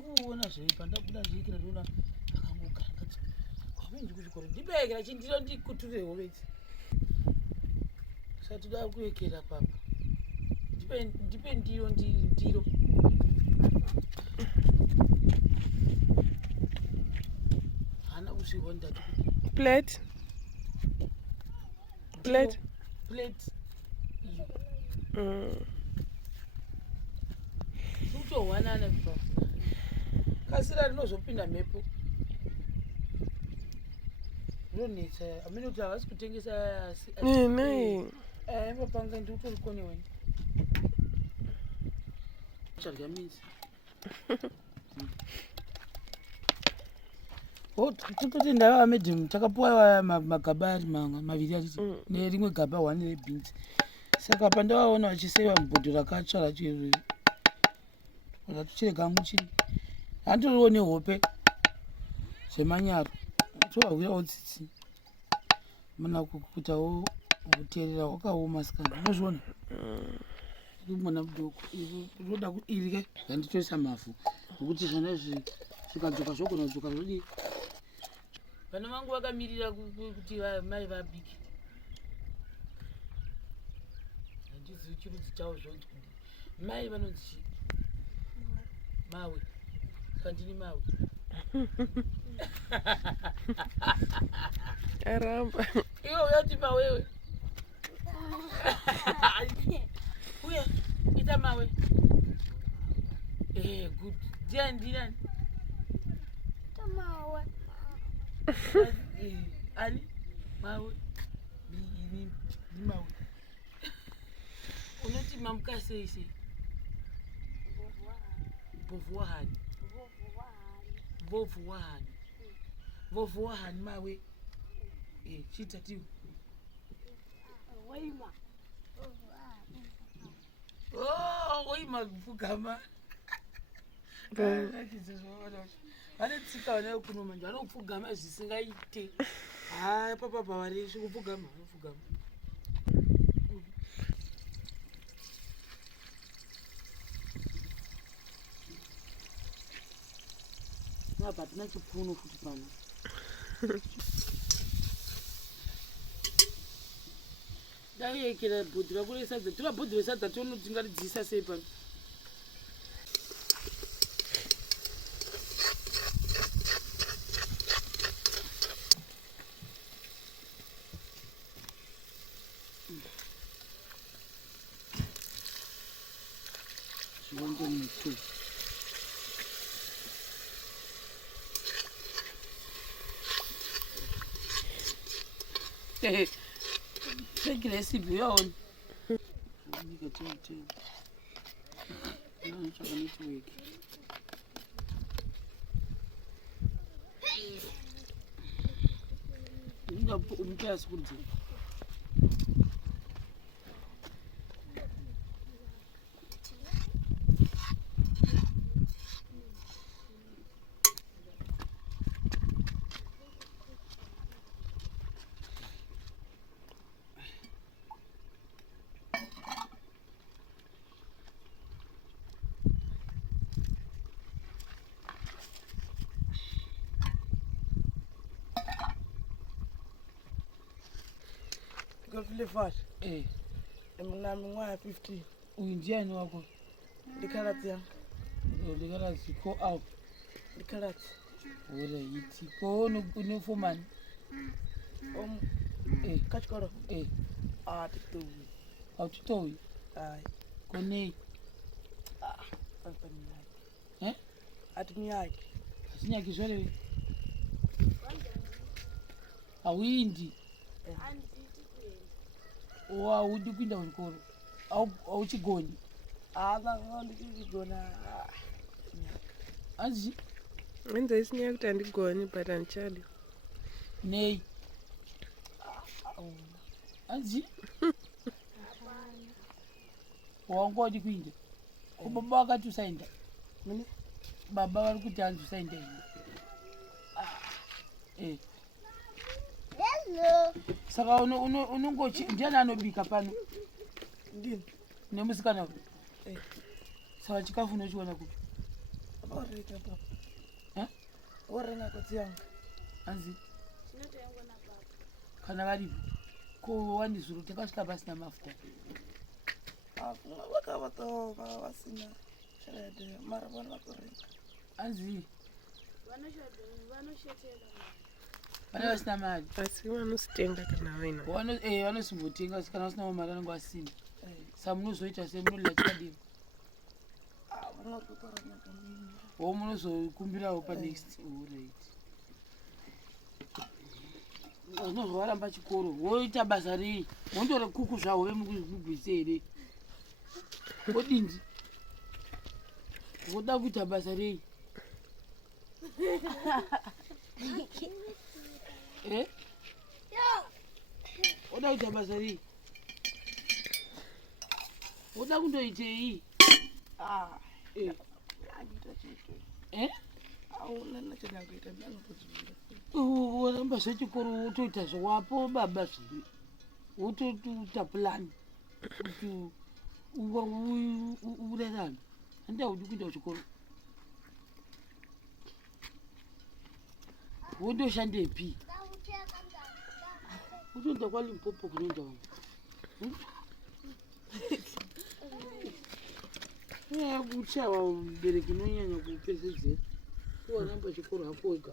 kuona zveipa ndabuda zvikira ndona akangogara ngati kwamundi kuchikoro ndibekera chindiro ndikuture hove idzi sati da kuekera papa ndipe ndiro hana kusvikwa ndati plate iyo kutohwanana kupa kasira rinozopinda mhepo ronetsa amene kuti havasi kutengesa asi mapanga ndi utorikone wene chadya minzi tototi ndava medhim takapuwa magaba ari maviri atiti nerimwe gaba 1 rebhinzi saka pandavaona vachiseva mubhodho rakatsva racho ratuchirega muchiri handitoriwo nehope zvemanyaro tohwirawo tsitsi mana kukutawo kuteerera wakaoma sikana unozviona mwana mudoko roda kuirye handitorisa mavhu nokuti zvona izvi zvikadzoka zvogona kudzoka zvodii vana vangu vakamirira kuti mai vabike handizivi chirudzi chavo zvonzi mai vanonzi chii mawe kandini mawe aramba iwe uyati mawewe uya ita mawe good ndiani mawe ani mawe ni mawe unoti mamukasese vovu wahani mawe chitatiwo oima kupfugama vane tsika vanayo kuno manje vanopfugama zvisingaite papapa vareshi kupfugama vanopfugama apa hatina chipunu futi pano daiekera bhodhi rako resadza tora bhodhi resadza tingaridzisa sei pano zviwandomuto take recipe yaona tsvaka network ungamupai sikurudzi Flefash. Mnami ngwa 50. Uyu ndiani wako? Ndikaratsi yangu. Ndikaratsi ko au. Ndikaratsi. Ora iti ko unofumani. Kachikoro. Titowi. Titowi. Ai. Konei. Pampani. Atinyaki. Asinyaki zvore. Awindi. Waudi kuinda kuchikoro auchigoni ndikigona anzi enza isinyaya kuti handigoni but handichadi nei anzi wanga wadi kuinda ko baba wakati usaenda baba vari kuti hanzi usaenda saka unongochi ndiani anobika pano ndini nemusikana saka chikafu unochiona kupi oreka papa Eh? orenga kotsi yanga hanzi kana varipo ko wandizvuro takasvika pasina mafuta vakavatoa vasina tshelede mara vona vakurenga hanzi vana vasina mari asi vanositenga kana vaina vanosimbotenga kana vasinawo mari anenge asina sa munozoita sei munodila chikadini wo munozokumbirawo panext right vanozoramba chikoro woita basa rei wondore kuku zvavo vemugwizi here wodinzi woda kuita basa rei woda kuita basa rei woda kundoitei woramba zvechikoro wotoita zvawapo baba zviri wotoita pulani kuti urarame handida kuti kuita kuchikoro wondoshandepi wotoenda kwalimpopo kunoenda wani kuchaiwa mubereki unonyanya kupedzedzera iwanamba chikoro hako wega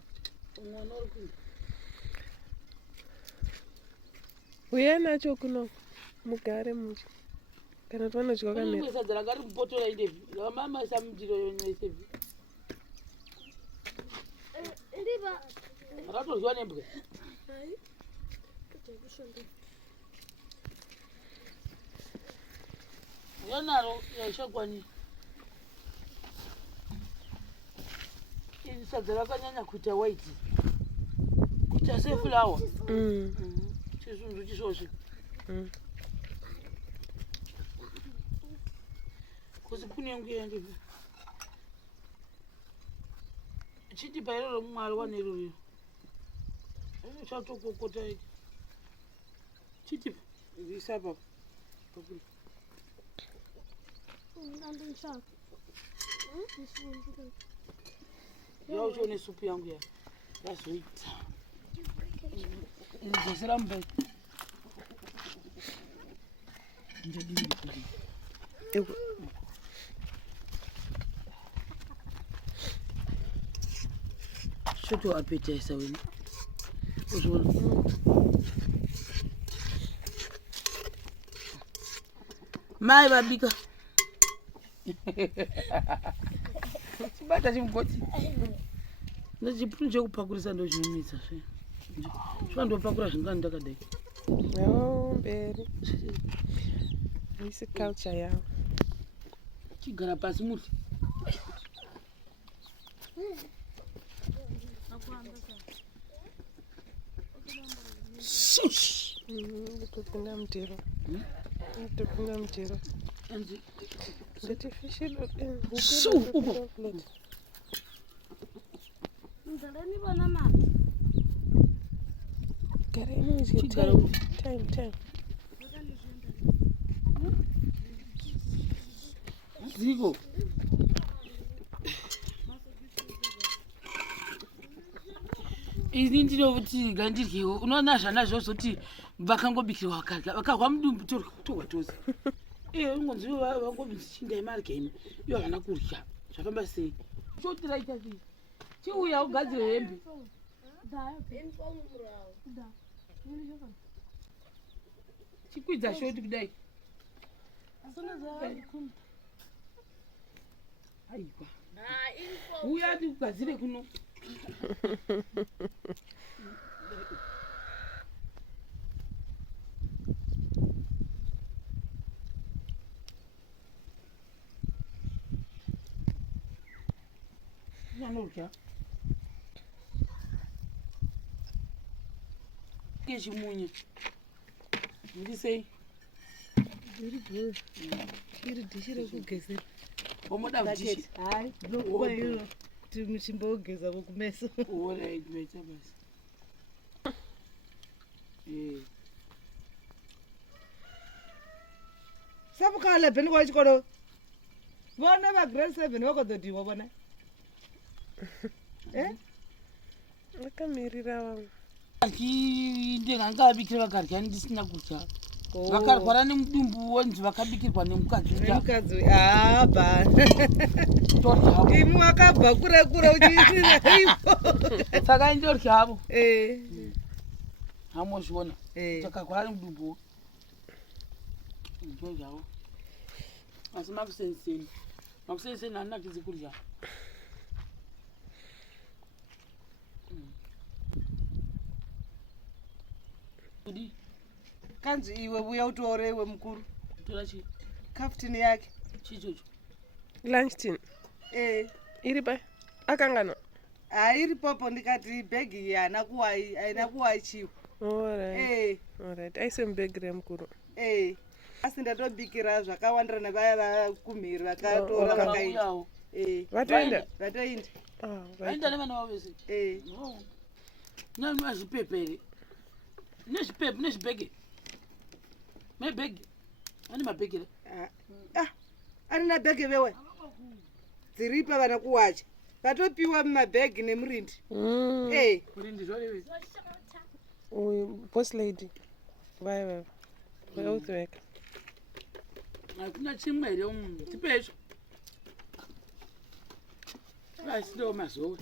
mwana uri kuita uya nacho kuno mugare mucho kana kuti vanodya kamera sadza ranga riri mupoto raindevi ramamasa mundiro yonaisevi ratoryiwa nembwa yanaro yaishakwani sadza rakanyanya kuita waiti kuita sefulawa chisunzu chisosvi kuzi kunyanguyandivi chitipa iroro mumwari waneroriro chatokokota chitipa isapapa yauchione supu yangu ya yazoita idzosera mbai ndadii shoto apetaisa wena uzvona mai vabika chibata chimugoti ndachipunu chekupakurisa ndo chinomisa zvandopakura zvingani ndakadai mberi isi culture yavo chigara pasi muti kutopinda mutero kutopinda mutero ziko ini ndinoti gandiryiwo unoona zvanazvo zoti vakangobikirwa vakarya vakarwa mudumbu torwa tose ungonzi vangobinzi chindai marya imi ivo havana kurya zvafamba sei chotiraita sei chiuya ugadzire hembe chikwidza shoti kudai aiwa uya tikugadzire kuno anorya kechimunye ndisei iri dhishi rekugezera omoda kutishi hai ndokuvairo kuti muchimboogeza vokumeso orit maita basi sapukale bheni kwachikoro vona vagrade 7 vakodhodiwa vona vakamirira vamwe karyi ndingangavabikira vakarya ndisina kudya vakarwara nemudumbu wonzi vakabikirwa nemukadzi nemukadzi bana torya imi wakabva kure kure uchiitira ivo saka indorya havo Eh, hamozviona eh. takarwara nemudumbu ndoryavo asi makuseniseni hanakidzi kurya kudi kanzi iwe uya utore iwe mukuru tora chi kaftini yake chichocho lunchtin Eh, iri pa akangana hairi popo ndikati bhegi iyi haina kuwachiwa alright aise mubhegi remukuru asi ndatobikira zvakawandirana vaya vakumhiri vakatora Okay. vakaita Vauyawo. vatoenda vatoinda vaenda nevana vavo vese nani vazvipepere nezvipepe nezvibhege mebhege ane mabhegere anina bhegi vewe dziripa vana kuwacha vatopiwa mumabhegi nemurindi murindi zvoreve boss lady vaya vautsveka hakuna chimwe here tipezvo asirewo mazowe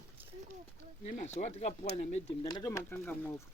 nemazowa tikapuwa namedhem ndanatomakanga mwovu